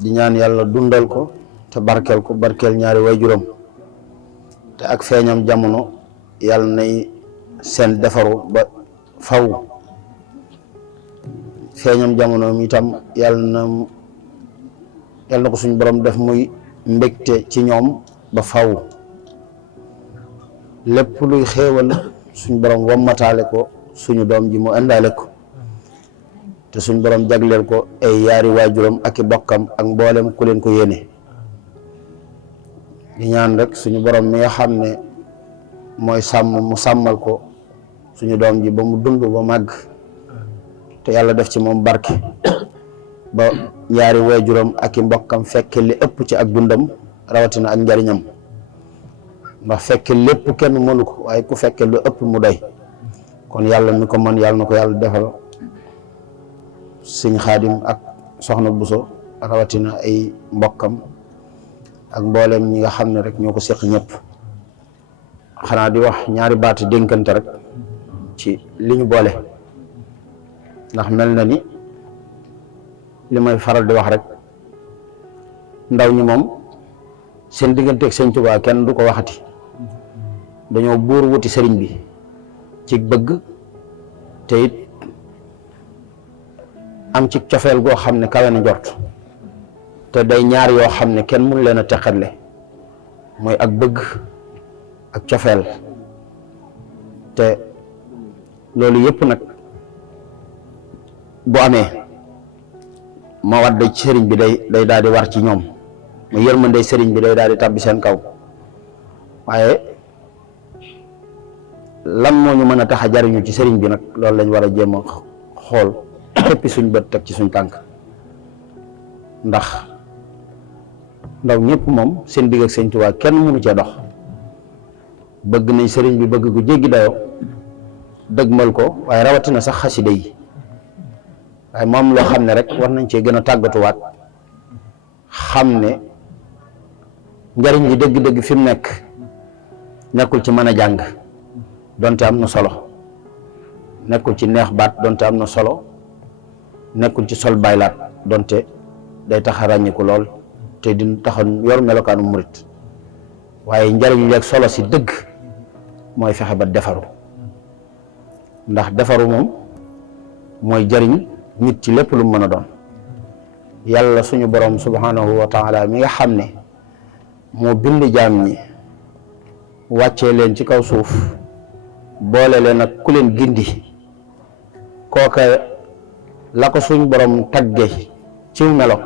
di ñaan yàlla dundal ko te barkeel ko, barkeel ñaari waajuram te ak feeñam jamono yàlla nay seen defaru ba faw. feeñam jamono mi itam yàlla na ko suñu borom def muy mbégte ci ñoom ba faw. lépp luy xéewal suñu borom wammataale ko suñu doom ji mu indaale ko te suñu borom jagleel ko ay yaari waajuram ak i bokkam ak mboolem ku leen ko yéene. di ñaan rek suñu borom mi nga xam ne mooy sàmm mu sàmmal ko suñu doom ji ba mu dund ba màgg te yàlla def ci moom barke ba ñaari waajuram ak i mbokkam fekke li ëpp ci ak dundam rawatina ak njariñam, ndax fekke lépp kenn mënu ko waaye ku fekke lu ëpp mu doy. kon yàlla mi ko mën yàlla na ko yàlla defal sëñ Xaadim ak soxna Buso rawatina ay mbokkam ak mboolem ñi nga xam ne rek ñoo ko seq ñëpp. xanaa di wax ñaari baati dénkante rek ci li ñu boole, ndax mel na ni li may faral di wax rek ndaw ñi moom seen digganteeg sëñ Tuubaa kenn du ko waxati. dañoo buur wuti sëriñ bi ci bëgg te it am ci cofeel goo xam ne kawe na njort, te day ñaar yoo xam ne kenn mënu leen a teqatle, mooy ak bëgg ak cofeel. te loolu yëpp nag bu amee ma wadd ci sëriñ bi day daal di war ci ñoom, ma yërmande sëriñ bi day daal di tàbbi seen kaw. waaye lan moo ñu mën a tax a jariñu ci sëriñ bi nag loolu lañ war a jéem a xool xëppi suñ bët teg ci suñ tànk, ndax ndaw ñëpp moom seen digg ak sëñ Tuubaa kenn mënu cee dox. bëgg nañ sëriñ bi bëgg gu jéggi dayoo, dëgmal ko, waaye rawatina sax xasida yi. waaye moom loo xam ne rek war nañ cee gën a tàggatuwaat, xam ne njariñ li dëgg-dëgg fi mu nekk nekkul ci mën a jàng donte am na solo, nekkul ci neex baat donte am na solo, nekkul ci sol baylaat donte day tax a ràññiku lool te di tax a yor melokaanu murit. waaye njariñ leeg solo si dëgg mooy fexe ba defaru, ndax defaru moom mooy jariñ nit ci lépp lu mu mën a doon. yàlla suñu borom subhanahu wa taala mi nga xam ne moo bind jaam ñi wàccee leen ci kaw suuf boole leen ak ku leen gindi, kooka la ko suñu borom tagge ci melo,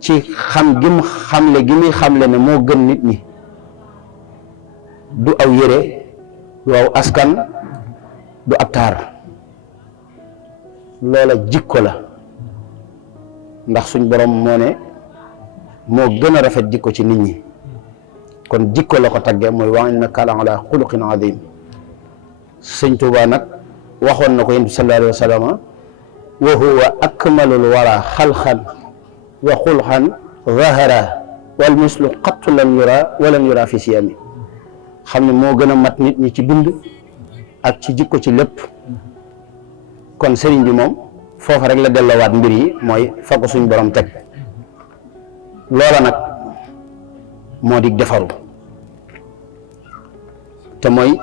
ci xam gim xamle gi muy xamle ne moo gën nit ñi, du aw yére, du aw askan, du ab taar. loola jikko la, ndax suñ borom moo ne moo gën a rafet jikko ci nit ñi, kon jikko la ko tagge mooy wa innaka la ala xuluqin azim. sëñ Tuubaa nag waxoon na ko yonent bi sallallahu alayhi wa sallam, wa huwa akmalul wara xalqan wa xulxan zahara wal mislu qattu lam yura walam yura fi siyami. xam ne moo gën a mat nit ñi ci bind ak ci jikko ci lépp. kon sëriñ bi moom foofa rek la delloowaat mbir yi, mooy fa ko suñ borom teg. loola nag moo di defaru, te mooy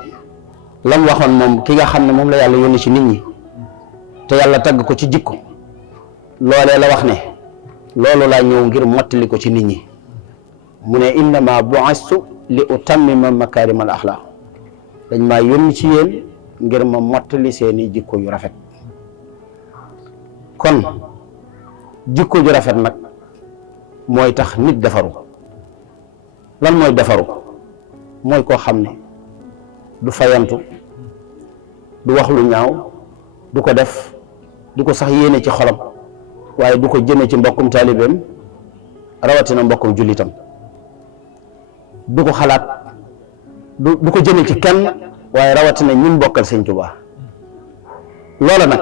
lam waxoon moom ki nga xam ne moom la yàlla yónni ci nit ñi te yàlla tagg ko ci jikko, loolee la wax ne loolu laa ñëw ngir mottali ko ci nit ñi. mu ne innama bu'istu li utammima makarimal axlaq, dañ maa yónni ci yéen ngir ma mottali seeni jikko yu rafet. kon jikko ju rafet nag mooy tax nit defaru. lan mooy defaru? mooy koo xam ne du fayantu, du wax lu ñaaw, du ko def, du ko sax yéene ci xolam, waaye du ko jëme ci mbokkum taalibeem rawatina mbokkum jullitam, du ko xalaat, du ko jëme ci kenn, waaye rawatina ñun bokkal sëñ Tuubaa. loola nag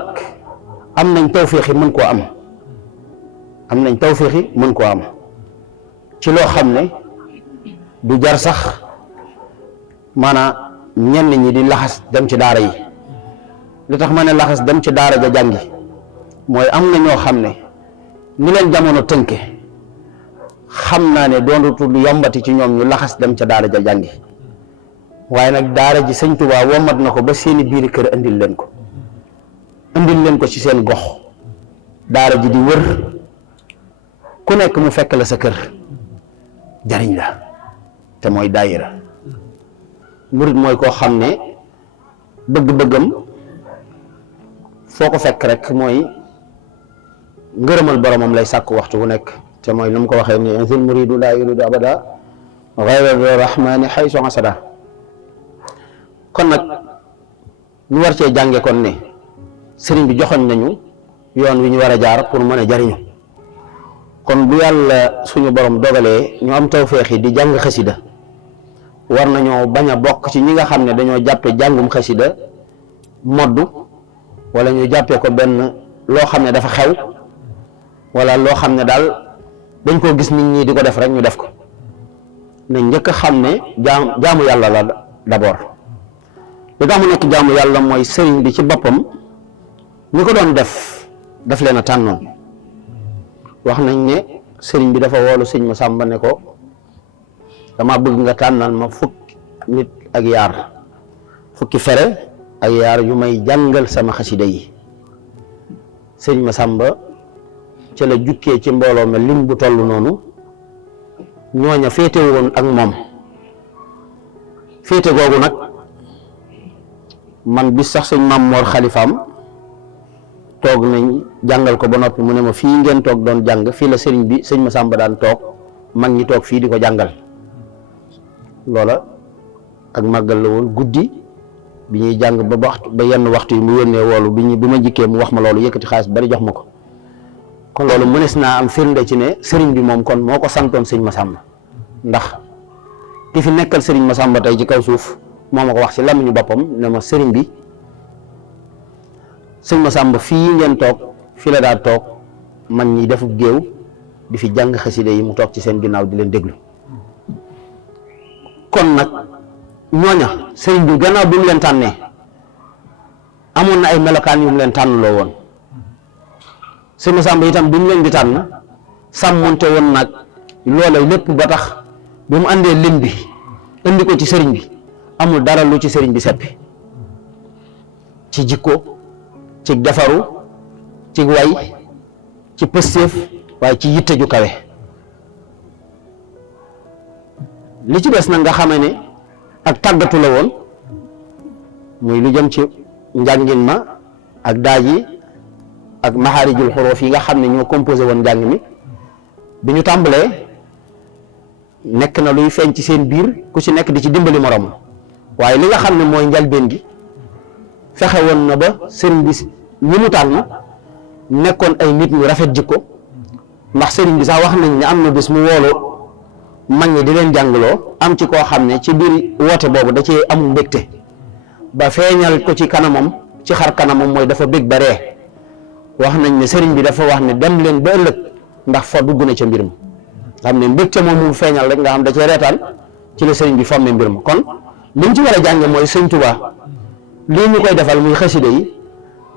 am nañ tawféexi mën koo am nañ tawféexi mën koo am ci loo xam ne du jar sax maanaam ñenn ñi di laxas dem ci daara yi. li tax ma ne laxas dem ci daara ja jàngi mooy am na ñoo xam ne ni leen jamono tënke xam naa ne doonatul yombati ci ñoom ñu laxas dem ca daara ja jàngi waaye nag daara ji sëñ Tuubaa womat na ko ba seeni biiri kër indil leen ko ci seen gox daara ji di wër ku nekk mu fekk la sa kër jariñ la te mooy daayira murit mooy koo xam ne bëgg-bëggam foo ko fekk rek mooy ngërëmal boromam lay sàkk waxtu wu nekk te mooy nu mu ko waxee ni insil muridu laa yuridu abada ghayra rahmani haysu asada kon nag ñu war cee jànge kon ne sëriñ bi joxoñ nañu yoon wi ñu war a jaar pour mën a jariñu kon bu yàlla suñu borom dogalee ñu am tawféex yi di jàng xasida war nañoo bañ a bokk ci ñi nga xam ne dañoo jàppe jàngum xasida moddu wala ñu jàppee ko benn loo xam ne dafa xew wala loo xam ne daal dañ koo gis nit ñi di ko def rek ñu def ko nañ njëkk a xam ne jaamu yàlla la d'abord li tax mu nekk jaamu yàlla mooy sëriñ bi ci boppam ñi ko doon daf leen a tànnoon wax nañ ne sëriñ bi dafa woolu sëñ Masamba ne ko dama bëgg nga tànnal ma fukki nit ak yaar fukki fere ak yaar yu may jàngal sama xasida yi sëñ Masamba ca la jukkee ci mbooloo ma lim bu toll noonu ñooña féete woon ak moom féete googu nag man bis sax sëñ Maam Moor xalifaam toog nañ jàngal ko ba noppi mu ne ma fii ngeen toog doon jàng fii la sëriñ bi sëñ Masamba daan toog mag ñi toog fii di ko jàngal loola ak màggal la woon guddi bi ñuy jàng ba yenn waxtu yi mu yónnee woolu bi ma jikkee mu wax ma loolu yëkkati xaalis bari jox ma ko kon loolu mënees naa am firnde ci ne sëriñ bi moom kon moo ko santoon sëñ Masamba ndax ki fi nekkal sëriñ Masamba tey ci kaw suuf moo ma ko wax ci làmmiñu boppam ne ma sëriñ bi sëñ Masamba fii ngeen toog fii la daa toog man ñi defu géew di fi jàng xaside yi mu toog ci seen ginnaaw di leen déglu kon nag ñooña sëriñ bi gannaaw bi mu leen tànnee amoon na ay melokaan yu mu leen tànnloo woon sëñ Masamba itam bi mu leen di tànn sàmmonte woon nag loola lépp ba tax bi mu àndee lim bi indi ko ci sëriñ bi amul dara lu ci sëriñ bi seppi ci jikko ci defaru ci way ci pëstéef waaye ci yitte ju kawe li ci des nag nga xamee ne ak tàggatu la woon muy lu jëm ci njàngin ma ak daaj yi ak maxaarijul xuruuf yi nga xam ne ñoo composé woon njàng mi bi ñu tàmbalee nekk na luy feeñ ci seen biir ku ci nekk di ci dimbali morom waaye li nga xam ne mooy njalbeen gi fexe woon na ba sëriñ bi ñi mu tànn nekkoon ay nit ñu rafet jikko ndax sëriñ bi sax wax nañ ne am na bis mu woolu mag ñi di leen jàngaloo am ci koo xam ne ci biir woote boobu da cee amul mbégte ba feeñal ko ci kanamam ci xar kanamam mooy dafa bég ba ree wax nañ ne sëriñ bi dafa wax ne dem leen ba ëllëg ndax fa dugg na ca mbir ma xam ne mbégte moom mu feeñal rek nga xam da cee reetaan ci la sëriñ bi fommee mbir ma kon liñ ci war a jànge mooy sëñ Tuubaa lii ñu koy defal muy xaside yi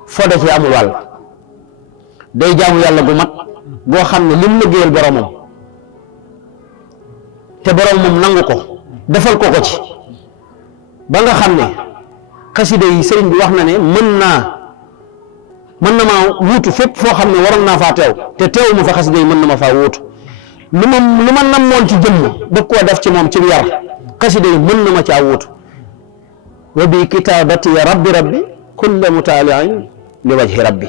foo da ci amul wàll day jaamu yàlla gu mat goo xam ne lim liggéeyal boromam te boromam nangu ko defal ko ci ba nga xam ne xaside yi sëriñ bi wax na ne mën na maa wuutu fépp foo xam ne waroon naa faa teew te teewu ma fa xaside yi mën na ma faa wuutu lu ma namoon ci jëmm bëgg koo def ci moom ci yar xaside yi mën na ma caa wuutu wa bi kitaabati ya rabbi kulla mutaaliin li wajhi rabbi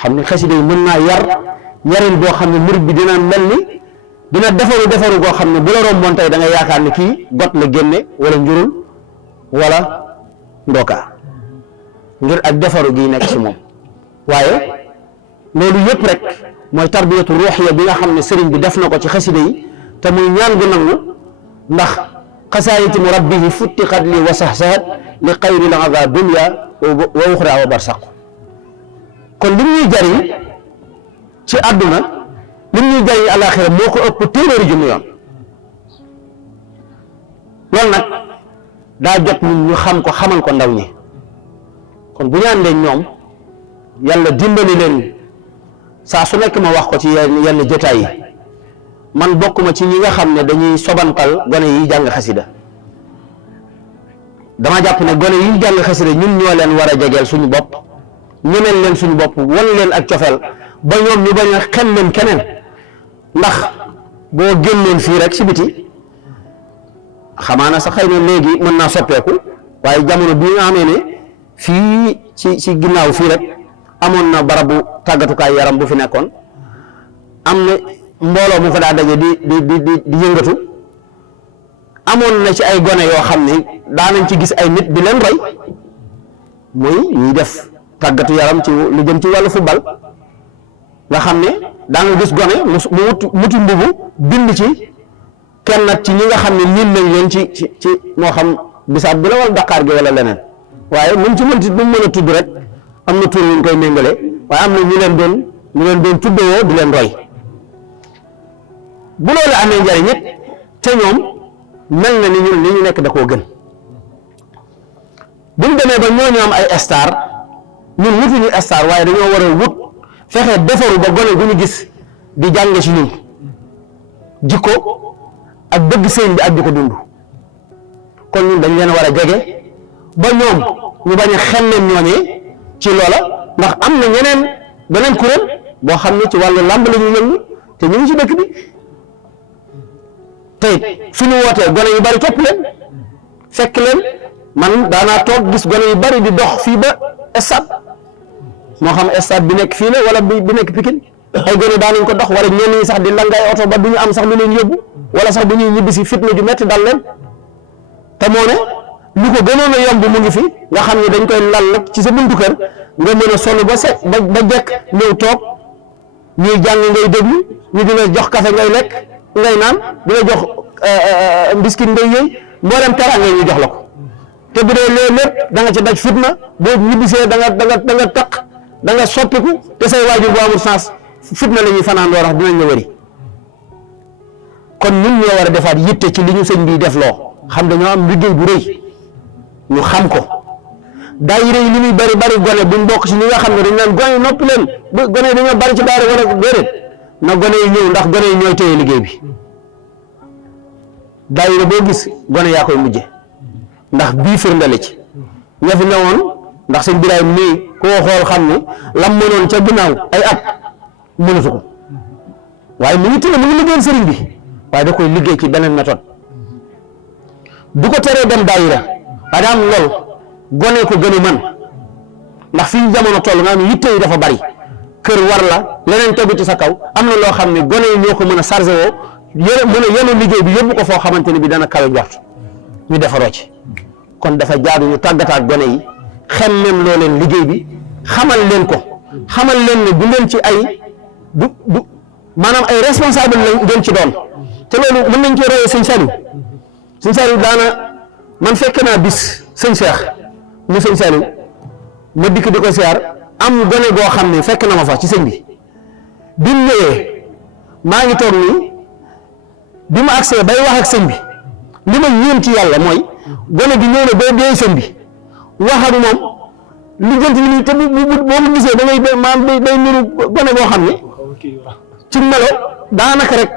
xam ne xaside yi mën naa yarin boo xam ne murid bi dina mel ni dina defaru goo xam ne bu la romboon tey da nga yaakaar ne kii got la génne wala njurul wala ndoka ngir ak defaru gi nekk ci moom waaye loolu yëpp rek mooy tarbiyatu ruuxiya bi nga xam ne sëriñ bi def na ko ci xaside yi te muy ñaan gu nangu ndax xasaayiti mu rabbihi futtiqat li wa sahsahat li xayri l ada dunya wa uxra wa barsaq kon lim ñuy jariñ ci àdduna lim ñuy jariñ alaxira moo ko ëpp téeméeri junni yoon loolu nag daa jot ñun ñu xam ko xamal ko ndaw ñi kon bu ñu àndee ñoom yàlla dimbali leen saa su nekk ma wax ko ci yenn jotaay yi man bokkuma ci ñi nga xam ne dañuy sobantal gone yi jàng xasida dama jàpp ne gone yi jàng xasida ñun ñoo leen war a jegeel suñu bopp ñemeel leen suñu bopp wan leen ak cofeel ba ñoom ñu bañ a xel leen keneen ndax boo génnoon fii rek si biti xamaana sax xëy na léegi mën naa soppeeku waaye jamono bi nga xamee ne fii ci ginnaaw fii rek amoon na barabu tàggatukaay yaram bu fi nekkoon am na mbooloo mu fa daa daje di yëngatu amoon na ci ay gone yoo xam ne daanañ ci gis ay nit di leen roy muy ñuy def tàggatu yaram ci lu jëm ci wàllu football nga xam ne daa nga gis gone mu muti mbubu bind ci kenn nag ci ñi nga xam ne miin nañ leen ci moo xam bisaab bi la wala Dakar gi wala leneen waaye nu mu ci mënti nu mu mën a tudd rek am na tur yuñ koy méngale waaye am na ñu leen doon tuddoo di leen roy bu loolu amee njariñ it te ñoom mel na ni ñun li ñu nekk da koo gën bu ñu demee ba ñooñu am ay star ñun wutuñu star waaye dañoo war a wut fexe defaru ba gone gu ñu gis di jànge ci ñun jikko ak dëgg sëñ bi ak di ko dund kon ñun dañ leen war a jege ba ñoom ñu bañ a xelleen ñooñee ci loola ndax am na beneen kuréel boo xam ne ci wàllu làmb la ñu yëngu te ñu ngi ci dëkk bi tey suñu wootee gone yu bari topp leen fekk leen man daanaa toog gis gone yu bari di dox fii ba stade moo xam stade bi nekk fii la wala bi nekk Pikine ay gone daanañ ko dox wala ñenn ñi sax di langay oto ba du ñu am sax lu leen yóbbu wala sax bu ñuy ñibbi si fitna ju metti dal leen te moo ne lu ko gënoon a yomb mu ngi fi nga xam ne dañ koy lal nag ci sa buntu kër nga mën a solu ba set ba jekk ñëw toog ñuy jàng ngay déglu ñu dina jox café ngay lekk ngay naan di la jox biscuit ngay yëy mboolem teraanga ñu jox la ko te bu dee loolu lépp da nga ci daj fitna boo ñibbisee da nga taq da nga soppiku te say waajur bu amul sens fitna la ñuy fanaan loo tax dinañ la wëri kon ñun ñoo war a defaat yitte ci li ñu sëñ bi def loo xam dañoo am liggéey bu rëy ñu xam ko daayira yi li muy bari gone buñ bokk ci ñi nga xam ne dañ naan gone yi noppi leen gone yi dañoo bari ci daara wala déedéet na gone yi ñëw ndax gone yi ñooy téye liggéey bi daayira boo gis gone yaa koy mujje ndax bii firnde la ci ña fi newoon ndax sëñ Birahim nii koo xool xam ne lam mënoon ca ginnaaw ay at mënatu ko waaye mu ngi tële mu ngi liggéeyal sëriñ bi waaye da koy liggéey ci beneen méthode du ko teree dem daayira waaye daa am lool gone ko gën a mën ndax fi ñu jamono toll nga xam ne yitte yi dafa bari kër war la leneen tegu ci sa kaw am na loo xam ne gone yi ñoo ko mën a chargé woo mën a yenu liggéey bi yóbbu ko foo xamante ne bi dana kawe njort ñu defaroo ci kon dafa jaadu ñu tàggataat gone yi xemmem loo leen liggéey bi xamal leen ko xamal leen ne bu leen ci ay du maanaam ay responsable la ngeen ci doon te loolu mën nañ cee royee sëñ Saliou daana man fekk naa bis sëñ Cheikh mu sëñ Saliou ma dikk di ko siyaar am gone goo xam ne fekk na ma fa ci sëñ bi mu ñëwee maa ngi toog nii bi ma agsee bay wax ak sëñ bi li ma yéem ci yàlla mooy gone bi ñëw na ba dee sëñ bi wax ak moom li jënt li muy te boo mu gisee da ngay maam day niru gone goo xam ne ci melo daanaka rek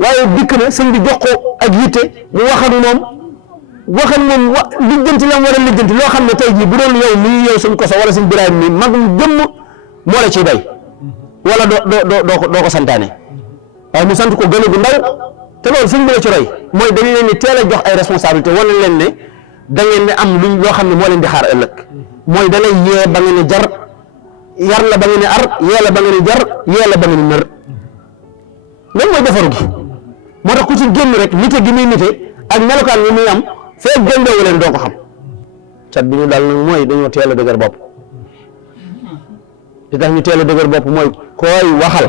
waaye dikk na sëñ bi jox ko ak yitte mu wax ak moom lijjanti la mu war a lijjanti loo xam ne tey jii bu doon yow mii yow sëñ Koso wala sëñ Birahim mii mag mu jëmm moo la ciy doy wala doo ko santaane waaye mu sant ko gën a gu ndaw te loolu sëñ bi la ci roy mooy dañu leen ni teel a jox ay responsabilité wane leen ne da ngeen ne am luñ loo xam ne moo leen di xaar ëllëg mooy da lay yee ba ngeen ne jar yar la ba ngeen ne ar yee la ba ngeen ne jar yee la ba ngeen ne mër loolu mooy defaru gi moo tax ku ci génn rek nite gi muy nite ak melokaan yi muy am fee géndewu leen doo ko xam cat bi ñu daal nag mooy dañoo teel a dëgër bopp li tax ñu teel a dëgër bopp mooy koy waxal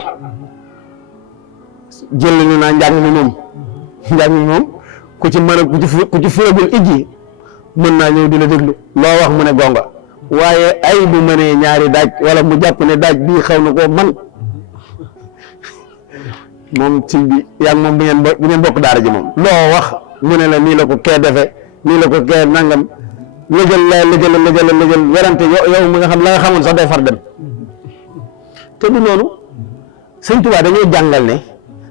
jël ñu naa njàng mi moom ku ci mën a ku ci furagul ijji mën naa ñëw di la déglu loo wax mu ne gonga waaye ay bu mënee ñaari daaj wala mu jàpp ne daaj bii xaw na koo man moom ci bi yaa moom bu ngeen bokk daara ji moom loo wax mu ne la nii la ko kee defe nii la ko kee nangam lëjël werante yow mi nga xam la nga xamoon sax day far dem te du noonu sëñ Tuubaa dañoo jàngal ne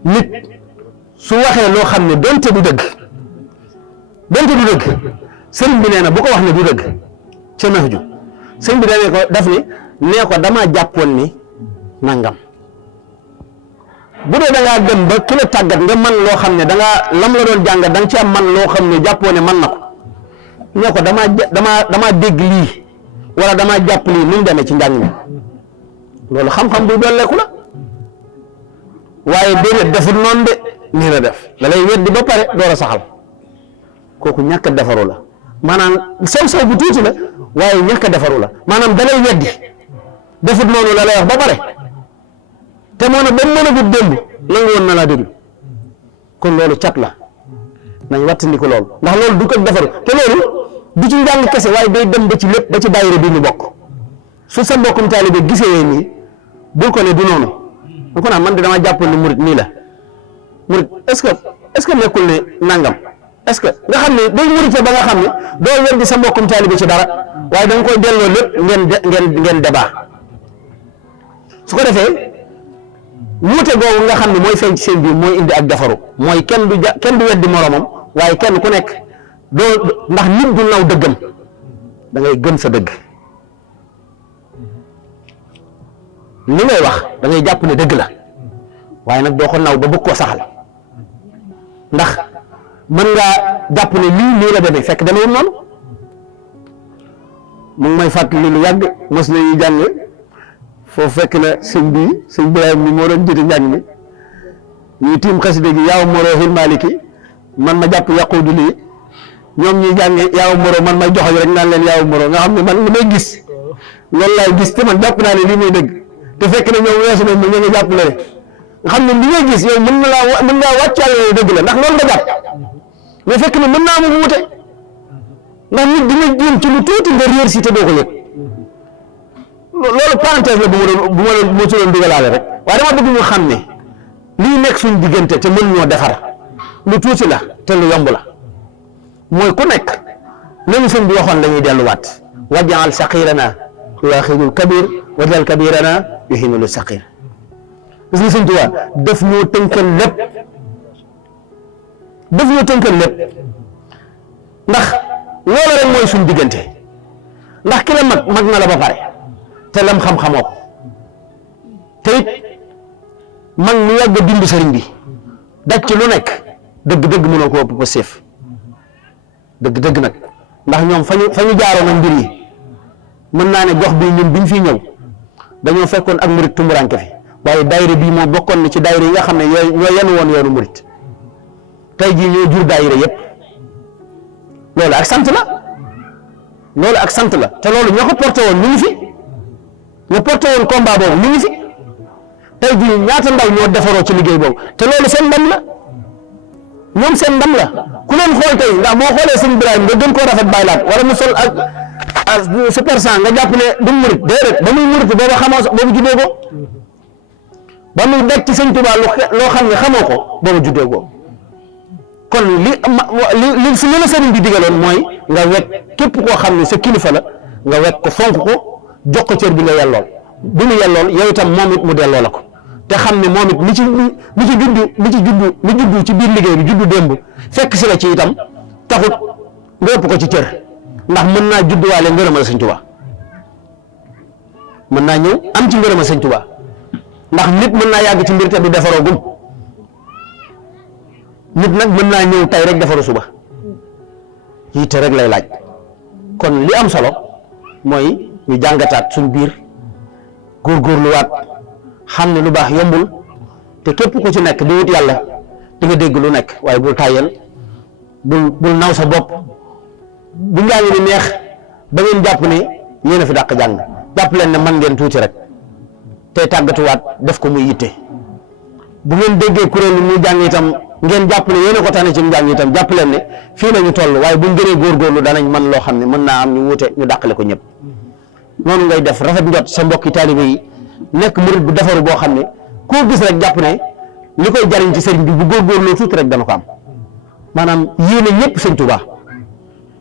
nit su waxee loo xam ne donte du dëgg sëriñ bi nee na bu ko wax ne du dëgg ca nax ju sëñ bi dane ko daf ni nee ko damaa jàppoon ni nangam bu dee da ngaa dem ba ki la tàggat nga man loo xam ne da ngaa lam la doon jàngat da nga ci am man loo xam ne jàppoo ne man na ko nee ko damaa dégg lii wala damaa jàpp lii nu mu demee ci njàng mi loolu xam-xam bu dolleeku la waaye déedéet defut noonu de nii la def da lay weddi ba pare door a saxal kooku ñàkk a defaru la maanaam sew bu tuuti la waaye ñàkk a defaru la maanaam da lay weddi defut noonu la lay wax ba pare te moo ne ba mu mën a gudd démb nangu woon na laa déglu kon loolu cat la nañ wattandi ko loolu ndax loolu du ko defaru te loolu du ci njàng kese waaye day dem ba ci lépp ba ci daayira bi ñu bokk su sa mbokkum taalibe gisee nii bul ko ne du noonu da ko naan man de dama jàpp ne murit nii la murit est-ce que nekkul ne nangam est-ce que nga xam ne day murite ba nga xam ne doo weddi sa mbokkum taalibe ci dara waaye da nga koy delloo lépp ngeen débat su ko defee wuute googu nga xam ne mooy feeñ ci seen biir mooy indi ak defaru mooy kenn du weddi moromam waaye kenn ku nekk doo ndax nit du naw dëggam da ngay gëm sa dëgg li ngay wax da ngay jàpp ne dëgg la waaye nag doo ko naw ba bëgg koo saxal ndax mën ngaa jàpp ne lii la demee fekk demewul noonu mu ngi may fàttali lu yàgg mos nañu jàng foofu fekk na sëñ Birahim mi moo doon jiite njàng mi ñuy tiim xasida gi yaaw moroo xil maliki man ma jàpp yaquudu lii ñoom ñuy jàng yaaw moroo man may joxoñ rek naan leen yaaw moroo nga xam ne man li may gis loolu laay gis te man jàpp naa ne lii mooy dëgg te fekk na ñoom weesu nañ ma ñoo ngi jàpp le nga xam ne li ngay gis yow mën ngaa wàccaale yow dëgg la ndax loolu nga jàpp mais fekk na mën naa mu wuute ndax nit dina jéem ci lu tuuti nga réer si te doo ko yëg loolu parenthèse la bu ma ci doon dugalaale rek waaye dama bëgg ñu xam ne lii nekk suñ diggante te mën ñoo defar lu tuuti la te lu yomb la mooy ku nekk nañu sëñ bi waxoon la ñuy delluwaat wajal saqirana yuaxidul kabir wajal kabirana yuhimilu saqir gis nga sëñ Tuubaa daf ñoo tënkal lépp ndax loolu rek mooy suñ diggante ndax ki la mag na la ba pare te lam xam-xamoo ko te it mag mu yàgg a dund sëriñ bi daj ci lu nekk dëgg-dëgg mënoo ko ëpp ba séef dëgg-dëgg nag ndax ñoom fa ñu jaaroon ak mbir yi mën naa ne gox bii ñun biñ fiy ñëw dañoo fekkoon ak murit tumburanke fi waaye daayira bii moo bokkoon na ci daayira yi nga xam ne ñoo yenn woon yoonu murit tey jii ñoo jur daayira yëpp loolu ak sant la te loolu ñoo ko porté woon ñu ngi fi ñu porté woon combat boobu ñu ngi fi tey jii ñaata ndaw ñoo defaroo ci liggéey boobu te loolu seen ndam la ñoom seen ndam la ku leen xool tey ndax boo xoolee sëñ Birahim nga gën koo rafet bàyyi laat wala mu sol ak super sang nga jàpp ne du murit déedéet ba muy murit boobu xamoo boobu juddoo ko ba muy daj ci sëñ Tuubaa loo xam ne xamoo ko boobu juddoo ko kon li su la sëriñ bi digaloon mooy nga wekk képp koo xam ne sa kilifa la nga wekk ko fonk ko jox ko cër bi nga yellool bi mu yellool yow itam moom it mu delloo la ko te xam ne moom it li juddu ci biir liggéey bi juddu démb fekk si la ci itam taxut nga ëpp ko ci cër ndax mën naa judduwaale ngërëmal sëñ Tuubaa mën naa ñëw am ci ngërëmal sëñ Tuubaa ndax nit mën naa yàgg ci mbir te du defaroo gum nit nag mën naa ñëw tey rek defaru suba yitte rek lay laaj kon li am solo mooy ñu jàngataat suñ biir góorgóorluwaat xam ne lu baax yombul te képp ku ci nekk di wut yàlla di nga dégg lu nekk waaye bul tàyyel bul naw sa bopp bu njàng ni neex ba ngeen jàpp ne yéen a fi dàq jàng jàpp leen ne man ngeen tuuti rek tey tàggatuwaat def ko muy yitte bu ngeen déggee kuréel muy jàng itam ngeen jàpp ne yéen a ko tane ci njàng itam jàpp leen ne fii la ñu toll waaye buñ gënee góorgóorlu danañ man loo xam ne mën naa am ñu wuute ñu dàqale ko ñëpp noonu ngay def rafet njot sa mbokki taalibe yi nekk murit bu defaru boo xam ne koo gis rek jàpp ne li koy jariñ ci sëriñ bi bu góorgóorloo tuuti rek dana ko am maanaam yéene ñëpp sëñ Tuubaa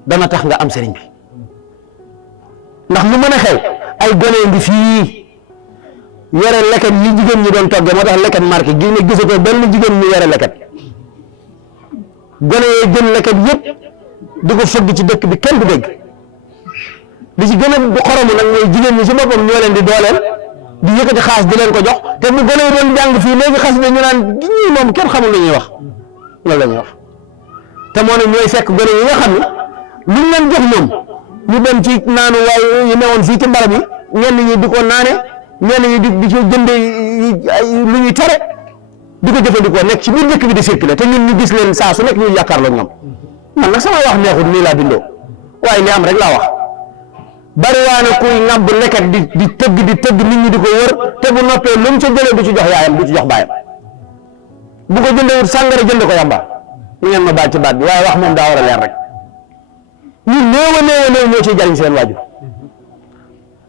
dana tax nga am sëriñ bi ndax lu mën a xew ay gone ngi fii yore leket yi jigéen ñi doon toggee moo tax leket marqué gi ne gisatoo benn jigéen ñu yore leket gone yee jël leket yëpp di ko fëgg ci dëkk bi kenn du dégg li ci gën a xoromu nag mooy jigéen ñi si boppam ñoo leen di dooleel di yëkkati xaas di leen ko jox te bu gone yi doon jàng fii léegi xas ne ñu naan ñii moom kenn xamul lu ñuy wax loolu la ñuy wax te moo ne ñooy fekk gone yi nga xam ne luñ leen jox ñoom ñu dem ci naanu waaye yu newoon fii ci mbarab yi ñenn ñi di ko naane ñenn ñi di ci jënde lu ñuy tere di ko jëfandikoo nekk ci biir dëkk bi di circuler te ñun ñu gis leen saa su nekk ñu jàkkaarloo ñoom man nag sama wax neexut nii laa bindoo waaye li am rek laa wax bari waa na kuy ŋàbb leket di tëgg nit ñi di ko wër te bu noppee lu mu ca jëlee du ci jox yaayam du ci jox baayam bu ko jëndee wut sàngara jënd ko yamba ñu ngeen ma baal ci baat bi waaye wax moom daa war a leer rek ñu néew a néew ñoo ciy jariñ seen waajur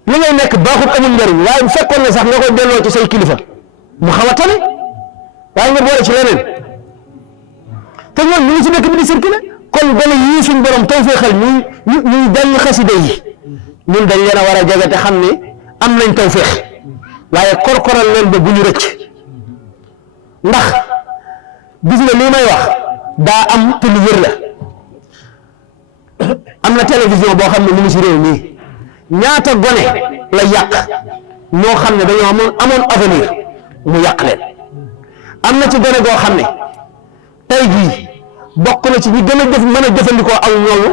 li ngay nekk baaxut amul njariñ waaye bu fekkoon ne sax nga koy delloo ci say kilifa mu xaw a tane waaye nga boole ci leneen te ñoom ñu ngi ci dëkk bi di circulé kon gone yii suñ borom tawféexal ñuy jàng xasida yi ñun dañ leen a war a jege te xam ne am nañ tawféex waaye korkoral leen ba bu ñu rëcc ndax gis nga lii may wax daa am te lu wér la am na télévision boo xam ne mu ngi si réew mii ñaata gone la yàq ñoo xam ne dañoo amoon avenir mu yàq leen am na ci gone goo xam ne tey jii bokk na ci ñi gën a mën a jëfandikoo aw ñooñu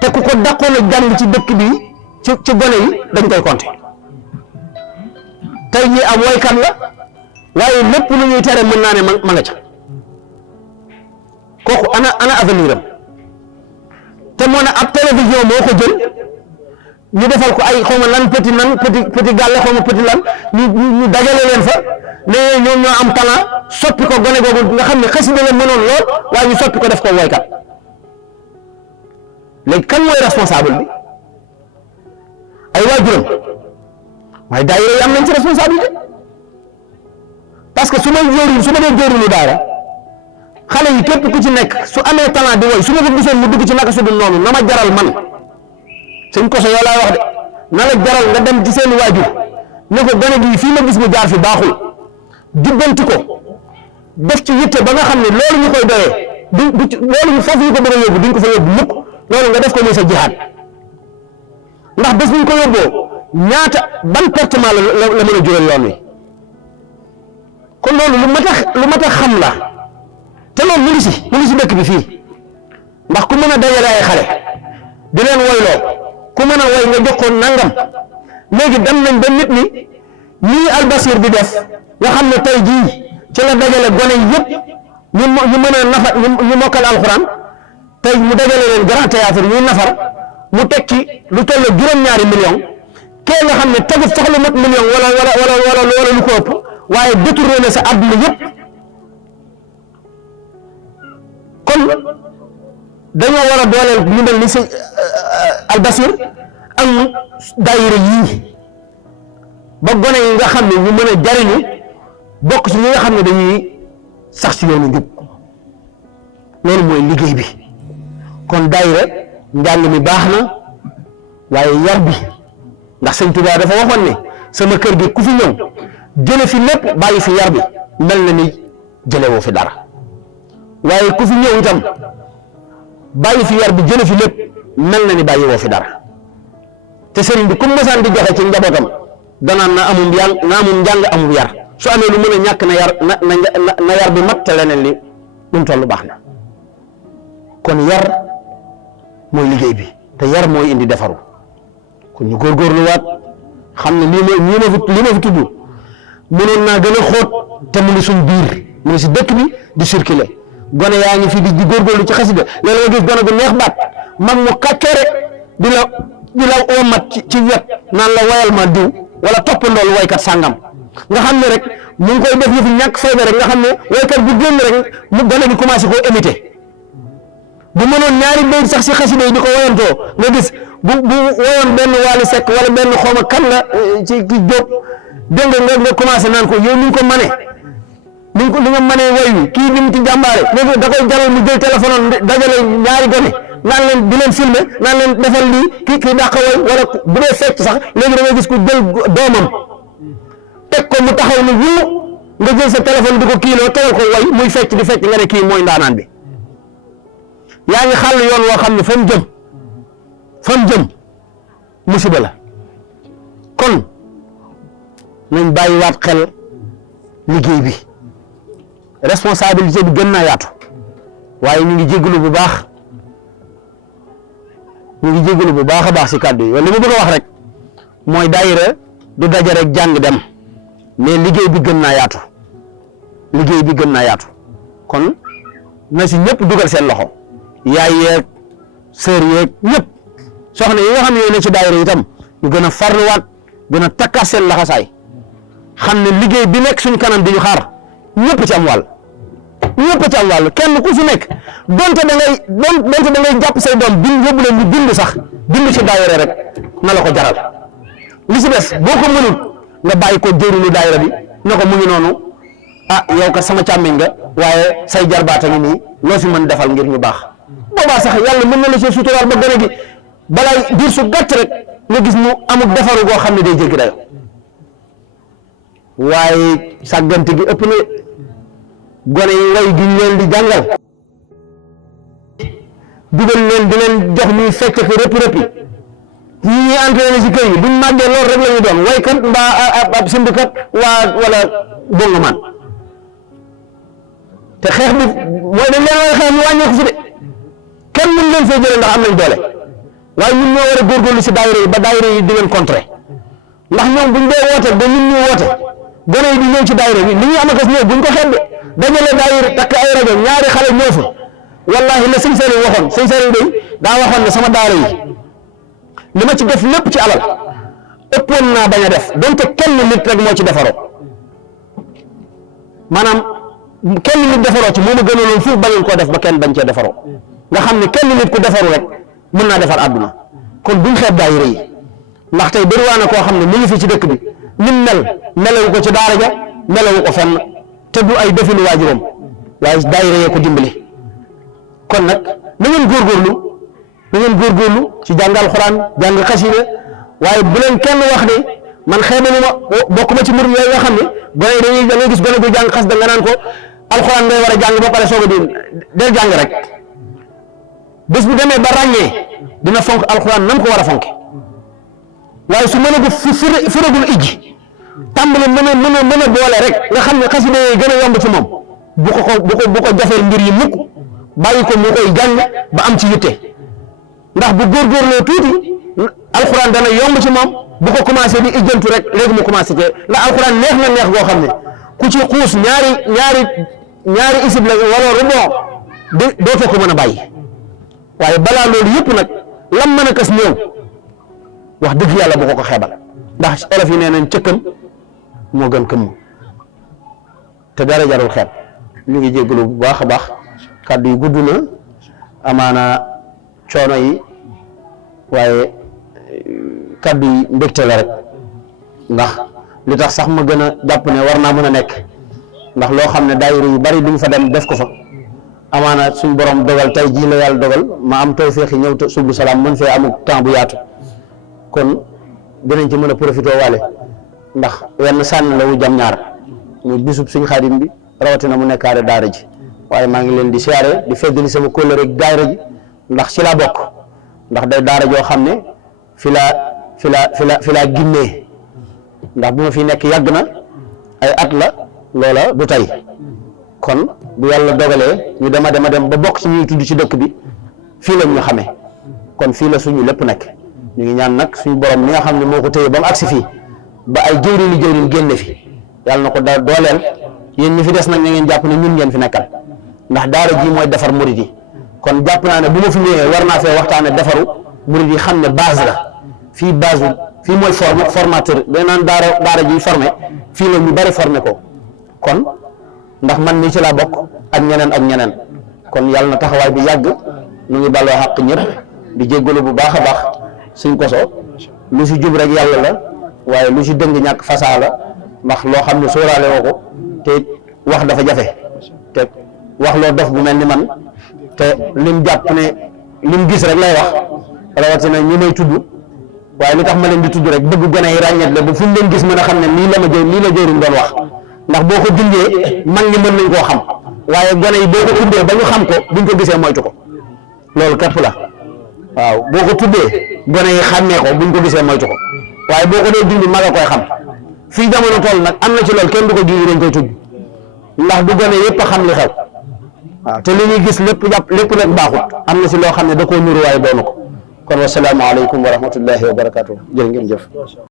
te ku ko dàqoon a jàng ci dëkk bi ci gone yi dañ koy compter tey ñii am woykat la waaye lépp lu ñuy tere mën naa ne ma nga ca kooku ana avenir am te moo ne ab télévision moo ko jël ñu defal ko ay xaw ma lan petit gàlle xaw ma petit lan ñu dajale leen fa ne ñoom ñoo am talent soppi ko gone googu nga xam ne xasida la mënoon lool waaye ñu soppi ko def ko woykat léegi kan mooy responsable bi ay waajuram waaye daayira yi am nañ ci responsabilité parce que su ma dee jóorulu daara xale yi képp ku ci nekk su amee talent di woy su ma ko gisoon mu dugg ci naka su dul noonu na ma jaral man sëñ Koso yow laay wax de na la jaral nga dem ci seen waajur ne ko gone gi fii ma gis mu jaar fi baaxul jubbanti ko def ci yitte ba nga xam ne loolu ñu koy doyee loolu ñu foofu ñu ko bëgg a yóbbu duñ ko fa yóbbu mukk loolu nga def ko muy sa jihaad ndax bés bu ñu ko yóbboo ñaata ban pertement la mën a jural yoon wi kon loolu lu mat a xam la te loolu mu ngi si dëkk bi fii ndax ku mën a dajale ay xale di leen woyloo ku mën a woy nga jox ko nangam léegi dem nañ ba nit ñi nii albasir bi def nga xam ne tey jii ci la dajale gone yi yëpp ñu mën a nafar ñu mokkal alxuraan tey mu dajale leen grand théâtre ñuy nafar mu teg ci lu toll juróom-ñaari million kee nga xam ne tegut sax lu mat million wala lu ko ëpp waaye détourné sa àdduna yëpp kon dañoo war a dooleel ñu mel ni si albasir ak daayira yii ba gone yi nga xam ne ñu mën a jariñu bokk ci ñi nga xam ne dañuy sax ci yoonu njub loolu mooy liggéey bi kon daayira njàng mi baax na waaye yar bi ndax sëñ Tuubaa dafa waxoon ne sama kër gi ku fi ñëw jële fi lépp bàyyi fi yar bi mel na ni jële woo fi dara waaye ku fi ñëw itam bàyyi fi yar bi jële fi lépp mel na ni bàyyi woo fi dara te sëriñ bi comme mosaan di joxe ci njabootam danaan na amum njàng amum yar su amee lu mën a ñàkk na yar bi mat te leneen li mu toll baax na kon yar mooy liggéey bi te yar mooy indi defaru kon ñu góorgóorluwaat xam ne lii ma fi tudd mënoon naa gën a xóot te mu ngi suñ biir mu ngi si dëkk bi di circuler gone yaa ngi fi di góorgóorlu ci xasida léeg-léeg nga gis gone gu neex baat mag mu kàccoore di la omat ci wet naan la wayal ma diw wala toppandool waykat sàngam nga xam ne rek mu ngi koy def yëfu ñàkk fayda rek nga xam ne waykat bu génn rek mu gone gi commencé koo imiter bu mënoon ñaari bayit sax si xasida yi di ko woyantoo nga gis bu woyoon benn Waly Seck wala benn xawma kan la ci ki jóg dégg nga commencé naan ko yow ni nga ko mane li nga mënee woy wi kii ni mu ci jàmbaare léegi da koy jaral mu jël téléphone am dajale ñaari gone naan leen di leen filmer naan leen defal lii kii dàq woy wala bu dee fecc sax léegi da ngay gis ku jël doomam teg ko mu taxaw ni wuu nga jël sa téléphone di ko kiiloo tegal ko way muy fecc di fecc nga ne kii mooy ndaanaan bi yaa ngi xàll yoon woo xam ne fa mu jëm musiba la kon nañ bàyyiwaat xel liggéey bi responsabilité bi gën naa yaatu waaye ñu ngi jégalu bu baax a baax si kàddu yi wala li ma bëgg a wax rek mooy daayira du daje rek jàng dem mais liggéey bi gën naa yaatu kon na si ñëpp dugal seen loxo yaay yeeg sœur yeeg ñëpp soxna yi nga xam ne yooyu ne ci daayira itam ñu gën a farluwaat gën a takkaat seen laxasaay xam ne liggéey bi nekk suñ kanam di ñu xaar ñëpp ci am wàll kenn ku fi nekk donte da ngay jàpp say doom bind yóbbu leen ñu bind sax bind ci daayira rek na la ko jaral li si des boo ko mënul nga bàyyi ko jëriñu daayira bi ne ko mu ngi noonu ah yow kat sama càmmiñ nga waaye say jarbaata ngi nii loo fi mën defal ngir ñu baax boobaa sax yàlla mën na la see suturaal ba gone gi balaay diir su gàtt rek nga gis mu amul defaru goo xam ne day jéggi dayo waaye sàggante gi ëpp na gone yi way gi leen di jàngal dugal leen di leen jox ñuy fecc ko rëppi ñi ñuy entraîné ci kër yi buñ màggee loolu rek la ñu doon waykat mbaa ab simbikat wala bongamaan te xeex bi mooy dañ leen war a xeex ñu wàññeeku fi de kenn mën leen fee jëlee ndax am nañ doole waaye ñun ñoo war a góorgóorlu si daayira yi ba daayira yi di leen contrer ndax ñoom buñ dee woote ba ñun ñu woote gone yi di ñëw ci daayira bi li ñuy am akas ñëw buñ ko xeeb de dajale daayira takk ay rajo ñaari xale ñëw fa wallahi la sëñ Saliou waxoon sëñ Saliou day daa waxoon ne sama daara yi li ma ci def lépp ci alal ëppoon naa bañ a def donte kenn nit rek moo ci defaroo maanaam kenn nit defaroo ci moo ma gënoon fuuf bañoon koo def ba kenn bañ cee defaroo nga xam ne kenn nit ku defaru rek mën naa defar àdduna kon buñ xeeb daayira yi ndax tey bëriwaa na koo xam ne mu ngi fi ci dëkk bi nim melewu ko ci daara ja melewu ko fenn te du ay definu waajuram waaye daayira yee ko dimbali kon nag na ngeen góorgóorlu ci jàng alxuraan jàng xasida waaye bu leen kenn wax ne man xeebalu ma bokk ma ci murid yooyu nga xam ne gone dañuy da ngay gis gone bu jàng xas da nga naan ko alxuraan ngay war a jàng ba pare soog a del jàng rek bés bu demee ba ràññee dina fonk alxuraan nam ko war a fonke waaye su mën a firagul ijji tàmbali mën a boole rek nga xam ne xasida yooyu gën a yomb ci moom bu ko jafeel mbir yi mukk bàyyi ko mu koy jàng ba am ci yitte ndax bu góorgóorloo tuuti alxuraan dana yomb ci moom bu ko commencé di ijjantu rek léegi mu commencé ci la alxuraan neex na neex goo xam ne ku ci xuus ñaari isib la wala rubon dootoo ko mën a bàyyi waaye balaa loolu yëpp nag lam mën a kës néew wax dëgg yàlla bu ko xeebal ndax olof yi nee nañ cëkkam moo gën këmm te dara jarul xeeb ñu ngi jéggalu bu baax a baax kàddu yi gudd na amaana coono yi waaye kàddu yi mbégte la rek ndax li tax sax ma gën a jàpp ne war naa mën a nekk ndax loo xam ne daayira yu bari duñ fa dem def ko fa amaana suñ borom dogal tey jii la yàlla dogal ma am tawféex yi ñëw te sublu salaam mën fee amul temps bu yaatu kon dinañ ci mën a profité waale ndax wenn sànni la wu jam ñaar ñu bisub suñ xaadim bi rawatina mu nekkaale daara ji waaye maa ngi leen di siyaare di feddali sama kóllëre rek daara ji ndax ci laa bokk ndax day daara joo xam ne fi laa ginnee ndax bu ma fi nekk yàgg na ay at la loola du tey kon bu yàlla dogalee ñu dem ba bokk ci ñuy tudd ci dëkk bi fii lañ ñu xamee kon fii la suñu lépp nekk ñu ngi ñaan nag suñu borom mi nga xam ne moo ko téye ba mu agsi fii ba ay jëwriñ génne fi yàlla na ko da dooleel yéen ñi fi des nag na ngeen jàpp ne ñun ngeen fi nekkal ndax daara ji mooy defar murid yi kon jàpp naa ne bu ma fi ñëwee war naa fee waxtaane defaru murid yi xam ne base la fii mooy formateur day naan daara ji formé fii la ñu bari formé ko kon ndax man mii ci laa bokk ak ñeneen kon yàlla na taxawaay bi yàgg nu ngi balloo xàq ñëpp di jéggalu bu baax a baax suñ koso lu si jub rek yàlla la waaye lu si dëng ñàkk fasaa la ndax loo xam ne sóoraale woo ko te wax dafa jafe te wax loo dof bu mel ni man te lim jàpp ne lim gis rek lay wax rawatina ñi may tudd waaye li tax ma leen di tudd rek bëgg gone yi ràññet la ba fu ñu leen gis mën a xam ne lii la jëriñ doon wax ndax boo ko dundee mag ñi mën nañ koo xam waaye gone yi boo ko tuddee ba ñu xam ko buñ ko gisee moytu ko loolu képp la waaw boo ko tuddee gone yi xàmmee ko buñ ko gisee moytu ko waaye boo ko dee dund mag a koy xam fii jamono toll nag am na ci loolu kenn du ko jiw dañ koy tudd ndax du gone yëpp a xam li xew waaw te li ñuy gis lépp nag baaxut am na si loo xam ne da koo nuru waaye doonu ko kon wasalaamaaleykum wa rahmatullahi wa barakaatu jërë ngeen jëf